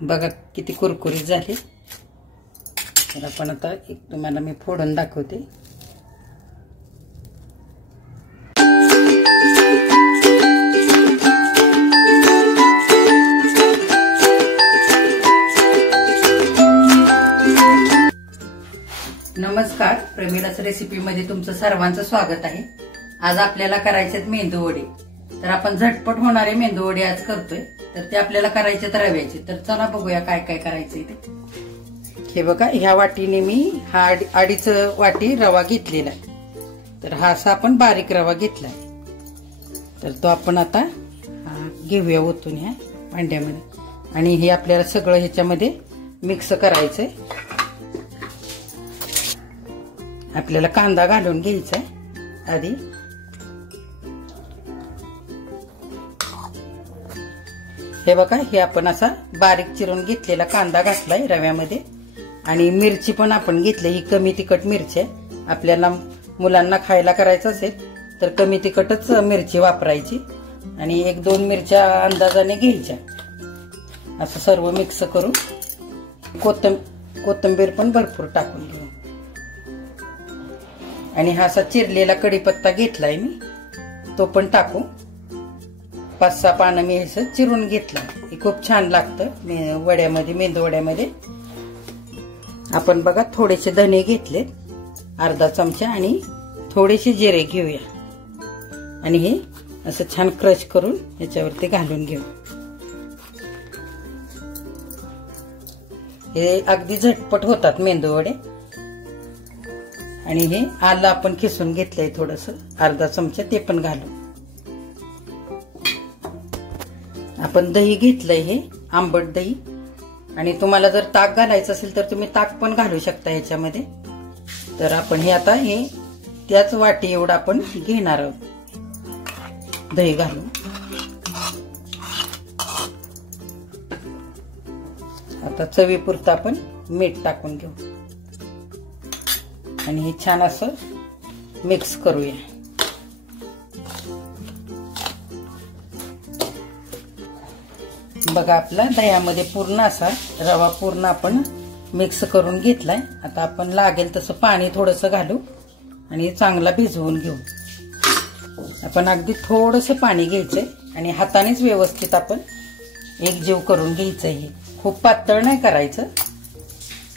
बघा किती कुरकुरीत झाले। तर आपण आता एक तुम्हाला मी फोडून दाखवते। नमस्कार, प्रमिला's रेसिपी मध्ये तुमचं सर्वांचं स्वागत आहे। आज आपल्याला करायचे मेंदू वडे। तर आपण झटपट होणारे मेंदू वडे आज करतोय। तर ते आपल्याला करायचे रव्याचे। तर चला बघूया काय काय करायचंय ते। हे बघा, ह्या वाटीने मी हा अडीच वाटी रवा घेतलेला आहे। तर हा असा आपण बारीक रवा घेतलाय। तर तो आपण आता घेऊया ओतून ह्या भांड्यामध्ये आणि हे आपल्याला सगळं ह्याच्यामध्ये मिक्स करायचंय। आपल्याला कांदा घालून घ्यायचा आहे आधी। हे बघा, हे आपण असा बारीक चिरून घेतलेला कांदा घातलाय रव्यामध्ये आणि मिरची पण आपण घेतली। ही कमी तिखट मिरची आहे। आपल्याला मुलांना खायला करायचं असेल तर कमी तिखटच मिरची वापरायची आणि 1-2 मिरच्या अंदाजाने घ्यायच्या। असं सर्व मिक्स करून कोथिंबीर पण भरपूर टाकून घेऊ आणि हा असा चिरलेला कढीपत्ता घेतलाय मी, तो पण टाकू। 5-6 पानं मी हे चिरून घेतलं। हे खूप छान लागतं वड्यामध्ये, मेंदू वड्यामध्ये। आपण बघा थोडेसे धने घेतले, अर्धा चमचा, आणि थोडेसे जिरे घेऊया आणि हे असं छान क्रश करून याच्यावरती घालून घेऊ। हे अगदी झटपट होतात मेंदू वडे। आणि हे आलं आपण खिसून घेतलंय थोडंसं, अर्धा चमचा, ते पण घालू। आपण दही घेतलंय, हे आंबट दही, आणि तुम्हाला जर ताक घालायचं असेल तर तुम्ही ताक पण घालू शकता याच्यामध्ये। तर आपण हे आता हे त्याच वाटी एवढं आपण घेणार आहोत दही घालून। आता चवीपुरतं आपण मीठ टाकून घेऊ आणि हे छान असं मिक्स करूया। बघा, आपला दह्यामध्ये पूर्ण असा रवा पूर्ण आपण मिक्स करून घेतलाय। आता आपण लागेल तसं पाणी थोडंसं घालू आणि चांगला भिजवून घेऊ। आपण अगदी थोडंसं पाणी घ्यायचंय आणि हातानेच व्यवस्थित आपण एकजीव करून घ्यायचंय। हे खूप पातळ नाही करायचं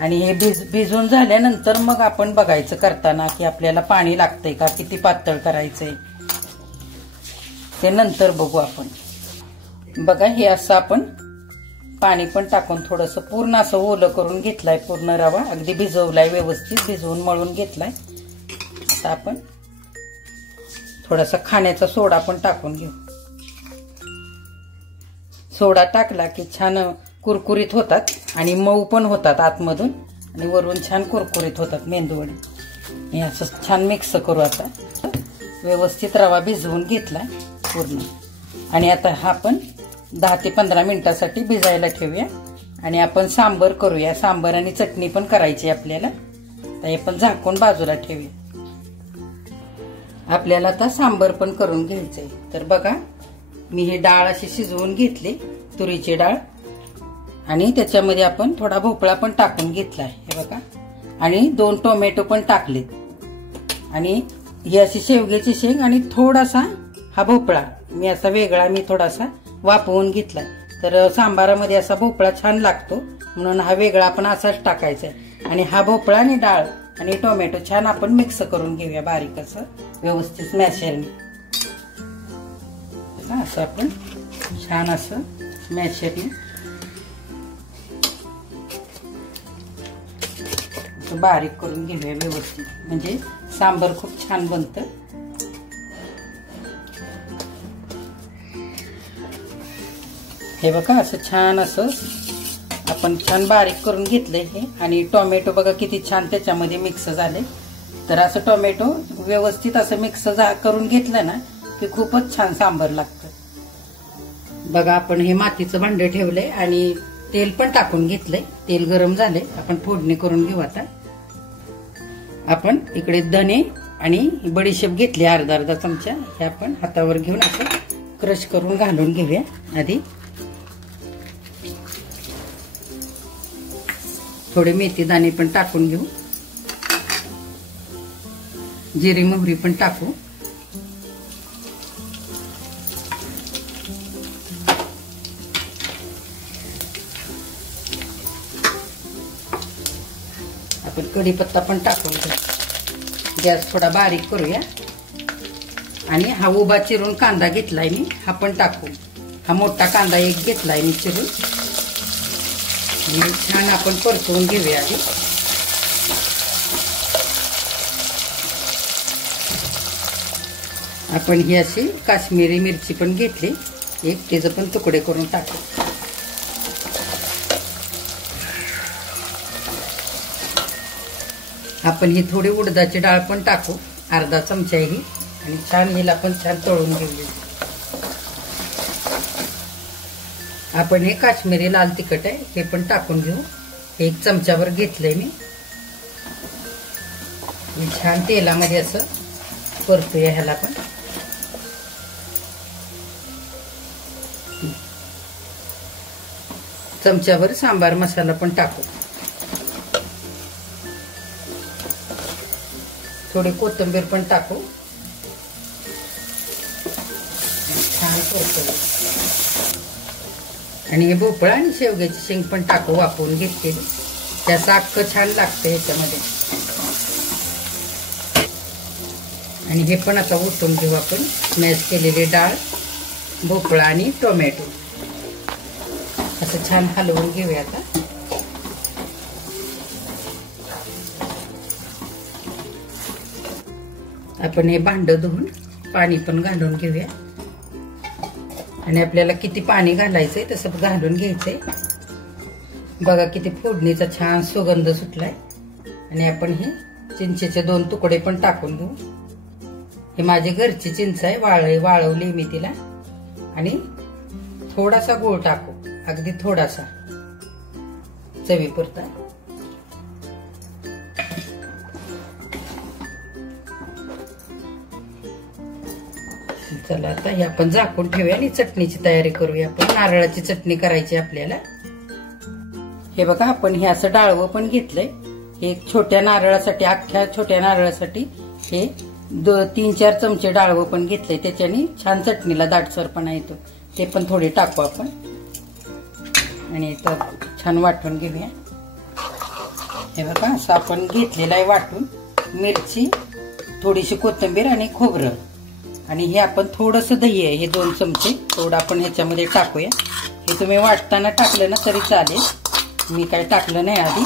आणि हे भिजून झाल्यानंतर मग आपण बघायचं करताना की आपल्याला पाणी लागतंय का, किती पातळ करायचंय ते नंतर बघू आपण। बघा, हे असं आपण पाणी पण टाकून थोडंसं पूर्ण असं ओलं करून घेतलाय। पूर्ण रवा अगदी भिजवलाय, व्यवस्थित भिजवून मळून घेतलाय। आता आपण थोडासा खाण्याचा सोडा पण टाकून घेऊ। सोडा टाकला की छान कुरकुरीत होतात आणि मऊ पण होतात आतमधून आणि वरून छान कुरकुरीत होतात मेंदू वडे। हे असं छान मिक्स करू। आता व्यवस्थित रवा भिजवून घेतलाय पूर्ण आणि आता हा आपण 10 ते 15 मिनिटासाठी भिजायला ठेवूया आणि आपण सांबर करूया। सांबर आणि चटणी पण करायची आपल्याला। तर हे पण झाकून बाजूला ठेवूया। आपल्याला आता सांबर पण करून घ्यायचंय। तर बघा, मी हे डाळ अशी शिजवून घेतली, तुरीची डाळ, आणि त्याच्यामध्ये आपण थोडा भोपळा पण टाकून घेतलाय। हे बघा, आणि 2 टोमॅटो पण टाकलेत आणि ही अशी शेवग्याची शेंग आणि थोडासा हा भोपळा मी असा वेगळा थोडासा वाफवून घेतलाय। तर सांबारामध्ये असा भोपळा छान लागतो म्हणून हा वेगळा आपण असाच टाकायचा आहे। आणि हा भोपळा आणि डाळ आणि टोमॅटो छान आपण मिक्स करून घेऊया बारीक असं व्यवस्थित मॅशरने। असं आपण छान असं मॅशरने बारीक करून घेऊया व्यवस्थित, म्हणजे सांबर खूप छान बनतं। हे बघा, असं छान असं आपण छान बारीक करून घेतलंय हे। आणि टोमॅटो बघा किती छान त्याच्यामध्ये मिक्स झाले। तर असं टोमॅटो व्यवस्थित असं मिक्स करून घेतलं ना की खूपच छान सांबर लागतं। बघा, आपण हे मातीचं भांड ठेवलंय आणि तेल पण टाकून घेतलंय। तेल गरम झाले, आपण फोडणी करून घेऊ। आता आपण इकडे धने आणि बडीशेप घेतली अर्धा चमचा, हे आपण हातावर घेऊन असं क्रश करून घालून घेऊया आधी। थोडे मेथी दाणे पण टाकून घेऊ, जिरी मोहरी पण टाकू. आपण कढीपत्ता पण टाकून घेऊ. गॅस थोडा बारीक करूया. आणि हा उभा चिरून कांदा घेतलाय मी, हा पण टाकू. हा मोठा कांदा एक घेतलाय मी चिरून. छान आपण परतवून घेऊया आधी. आपण ही अशी काश्मीरी मिरची पण घेतली एक, त्याचं पण तुकडे करून टाकू. आपण ही थोडी उडदाची डाळ पण टाकू, अर्धा चमचा ही. आणि छान हिला पण छान तळून घेऊया. आपण हे काश्मीरी लाल तिखट आहे हे पण टाकून घेऊ. एक चमचाभर घेतलंय मी. छान तेलामध्ये असं परतूया ह्याला पण. चमचाभर सांबार मसाला पण टाकू. थोडी कोथिंबीर पण टाकू. छान परतू. आणि भोपळा आणि शेवग्याची शेंग पण टाकू, वापरून घेतलेली. त्याचं अख्खं छान लागतं ह्याच्यामध्ये. आणि हे पण आता ओतून घेऊ आपण. मॅश केलेली डाळ, भोपळा आणि टोमॅटो असं छान हलवून घेऊया आता. आपण हे भांड धुवून पाणी पण घालून घेऊया. आणि आपल्याला किती पाणी घालायचंय तसं घालून घ्यायचंय. बघा किती फोडणीचा छान सुगंध सुटलाय. आणि आपण हे चिंचेचे 2 तुकडे पण टाकून घेऊ. हे माझी घरची चिंच आहे, वाळवली मी तिला. आणि थोडासा गूळ टाकू, अगदी थोडासा, चवीपुरता. चला आता हे आपण झाकून ठेवूया आणि चटणीची तयारी करूया. आपण नारळाची चटणी करायची आपल्याला. हे बघा आपण हे असं डाळवं पण घेतलंय. हे छोट्या नारळासाठी, अख्ख्या छोट्या नारळासाठी हे 3-4 चमचे डाळवं पण घेतलंय. त्याच्याने छान चटणीला दाटसरपणा येतो. ते पण थोडे टाकू आपण. आणि इथं छान वाटून घेऊया. हे बघा असं आपण घेतलेलं आहे वाटून. मिरची, थोडीशी कोथिंबीर आणि खोबरं. आणि हे आपण थोडंसं दही आहे, हे 2 चमचे थोडं आपण ह्याच्यामध्ये टाकूया. हे तुम्ही वाटताना टाकलं ना तरी चालेल. मी काय टाकलं नाही आधी,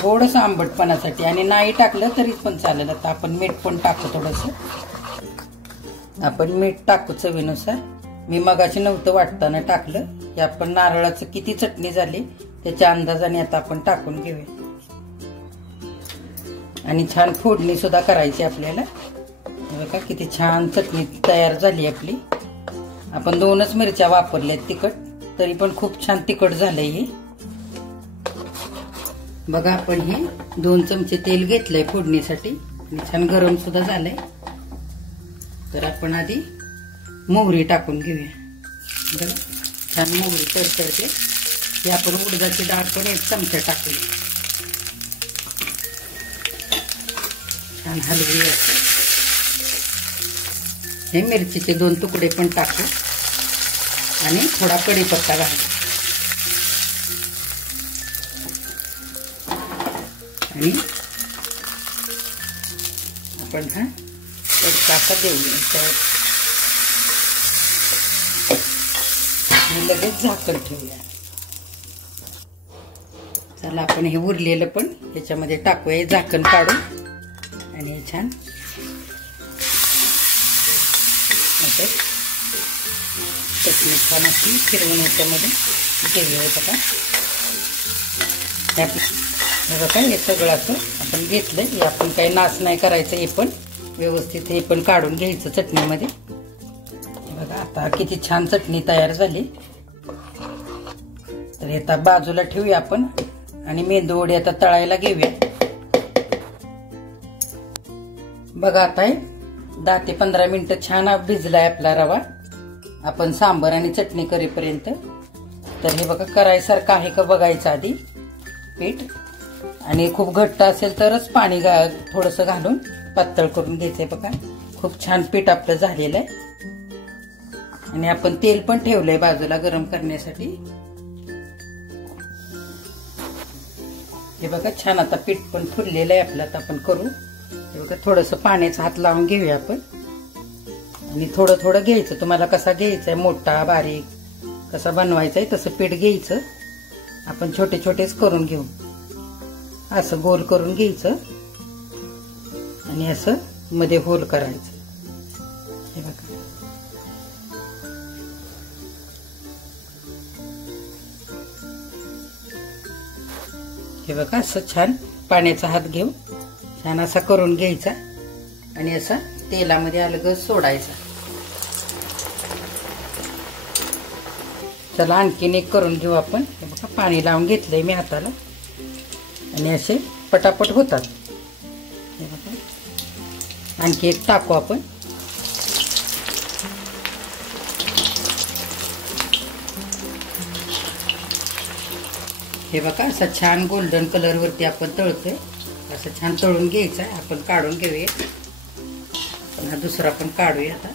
थोडंसं आंबटपणासाठी. आणि नाही टाकलं तरी पण चालेल. आता आपण मीठ पण टाकू थोडंसं. आपण मीठ टाकू चवीनुसार. मी मगाशी नव्हतं वाटताना टाकलं. हे आपण नारळाचं किती चटणी झाली त्याच्या अंदाजाने आता आपण टाकून घेऊया. आणि छान फोडणी सुद्धा करायची आपल्याला. बघा किती छान चटणी तयार झाली आपली. आपण 2च मिरच्या वापरल्यात तिखट, तरी पण खूप छान तिखट झालंय हे. बघा आपण हे 2 चमचे तेल घेतलंय फोडणीसाठी. आणि छान गरम सुद्धा झालंय. तर आपण आधी मोहरी टाकून घेऊया. बघा छान मोहरी तडतडते. हे आपण उडदाची डाळ पण 1 चमचा टाकूया. छान हलवूया. हे मिरचीचे 2 तुकडे पण टाकू. आणि थोडा कढीपत्ता घालू. आणि आपण हा तडका देऊया. लगेच झाकण ठेवूया. चला आपण हे उरलेलं पण ह्याच्यामध्ये टाकूया. झाकण काढून. आणि छान चटणी छान अशी फिरवून ह्याच्यामध्ये घेऊया. बघा हे बघा हे सगळं असं आपण घेतलंय. हे आपण काही नाश नाही करायचं. हे पण व्यवस्थित हे पण काढून घ्यायचं चटणीमध्ये. बघा आता किती छान चटणी तयार झाली. तर हे आता बाजूला ठेवूया आपण. आणि मेंदू वडे आता तळायला घेऊया. बघा आता 10 ते 15 मिनिटं छान भिजलाय आपला रवा. आपण सांबर आणि चटणी करेपर्यंत. तर हे बघा करायसारखं आहे का बघायचं आधी पीठ. आणि खूप घट्ट असेल तरच पाणी थोडंसं घालून पातळ करून घ्यायचंय बघा. खूप छान पीठ आपलं झालेलं आहे. आणि आपण तेल पण ठेवलंय बाजूला गरम करण्यासाठी. हे बघा छान आता पीठ पण फुललेलं आहे आपलं. आता आपण करू. हे बघा थोडंसं पाण्याचा हात लावून घेऊया आपण. आणि थोडं थोडं घ्यायचं. तुम्हाला कसा घ्यायचा मोठा बारीक कसा बनवायचा आहे तसं पीठ घ्यायचं. आपण छोटे छोटेच करून घेऊ. असं गोल करून घ्यायचं आणि असं मध्ये होल करायचं. हे बघा हे बघा असं छान पाण्याचा हात घेऊन छान असा करून घ्यायचा आणि असा तेलामध्ये अलगद सोडायचा. चला आणखीन एक करून घेऊ आपण. हे बघा पाणी लावून घेतलंय मी हाताला आणि असे पटापट होतात. हे बघा आणखी एक टाकू आपण. हे बघा असं छान गोल्डन कलर वरती आपण तळतोय. असं छान तळून घ्यायचं आहे. आपण काढून घेऊया. पण हा दुसरा पण काढूया आता.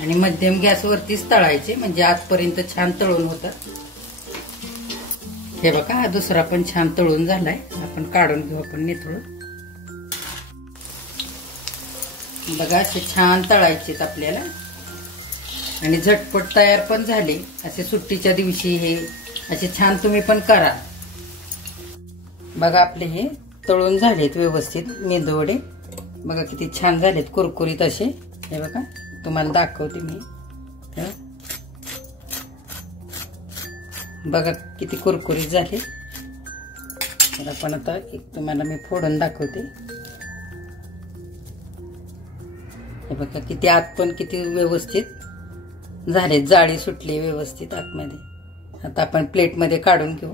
आणि मध्यम गॅस वरतीच तळायचे म्हणजे आतपर्यंत छान तळून होतात. हे बघा हा दुसरा पण छान तळून झालाय. आपण काढून घेऊ आपण निथळून. बघा असे छान तळायचे आपल्याला आणि झटपट तयार पण झाले. असे सुट्टीच्या दिवशी हे असे छान तुम्ही पण करा. बघा आपले हे तळून झालेत व्यवस्थित मेदूवडे. बघा किती छान झालेत कुरकुरीत असे. हे बघा तुम्हाला दाखवते मी. बघा किती कुरकुरीत झाले. तर आपण आता एक तुम्हाला मी फोडून दाखवते. हे बघा किती आत पण किती व्यवस्थित झाले. जाळी सुटली व्यवस्थित आतमध्ये. आता आपण प्लेटमध्ये काढून घेऊ.